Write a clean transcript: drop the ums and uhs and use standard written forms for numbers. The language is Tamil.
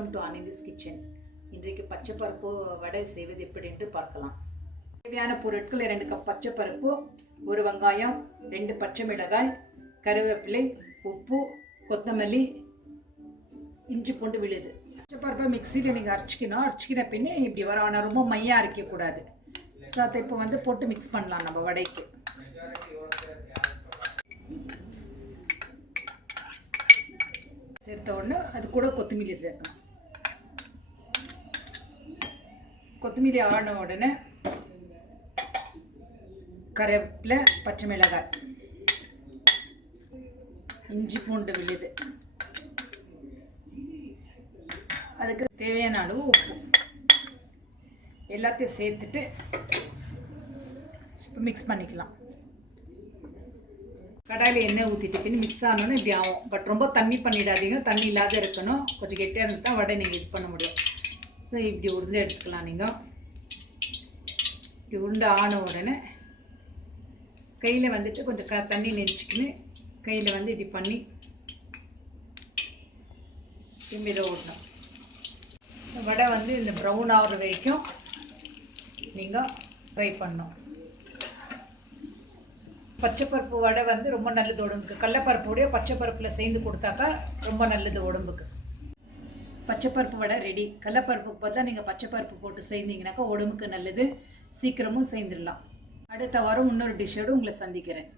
Welcome to Anandi's kitchen. இன்றைக்கு பச்சை பருப்பு வடை செய்வது எப்படி என்று பார்க்கலாம். தேவையான பொருட்கள் 2 கப் பச்சை பருப்பு, 1 வெங்காயம், 2 பச்சை மிளகாய், கருவேப்பிலை, உப்பு, கொத்தமல்லி, இஞ்சி பூண்டு விழுது. பச்சை பருப்பை மிக்சியில் நீங்கள் அரைச்சிக்கின பின்னே இப்படி வர. ஆனால் ரொம்ப மையாக அரைக்கக்கூடாது. ஸோ அதை இப்போ போட்டு மிக்ஸ் பண்ணலாம் நம்ம வடைக்கு. சேர்த்த உடனே அது கூட கொத்தமல்லி சேர்க்கணும். கொத்தமல்லி ஆன உடனே கருவேப்பிலை, பச்சை மிளகாய், இஞ்சி பூண்டு விழுது, அதுக்கு தேவையான அளவு உப்பு எல்லாத்தையும் சேர்த்துட்டு இப்போ மிக்ஸ் பண்ணிக்கலாம். கடாயில் எண்ணெய் ஊற்றிட்டு பின் மிக்ஸ் ஆனோன்னு இப்படி ஆகும். பட் ரொம்ப தண்ணி பண்ணிடாதீங்க, தண்ணி இல்லாத இருக்கணும். கொஞ்சம் கெட்டியாக இருந்து தான் வடை நீங்கள் இது பண்ண முடியும். ஸோ இப்படி உருண்டை எடுத்துக்கலாம். நீங்கள் இப்படி உருண்டை ஆன உடனே கையில் கொஞ்சம் தண்ணி நெஞ்சிக்கின்னு கையில் இப்படி பண்ணி திரும்பிட விடணும். வடை இந்த ப்ரௌன் ஆகிற வரைக்கும் நீங்கள் ஃப்ரை பண்ணணும். பச்சைப்பருப்பு வடை ரொம்ப நல்லது உடம்புக்கு. கடலைப்பருப்புடைய பச்சைப்பருப்பில் சேர்ந்து கொடுத்தாக்கா ரொம்ப நல்லது உடம்புக்கு. பச்சைப்பருப்பு வடை ரெடி. கடலைப்பருப்புக்கு பார்த்தா நீங்கள் பச்சைப்பருப்பு போட்டு செய்தீங்கன்னாக்கா உடம்புக்கு நல்லது. சீக்கிரமும் சேர்ந்துடலாம். அடுத்த வாரம் இன்னொரு டிஷ்ஷோடு உங்களை சந்திக்கிறேன்.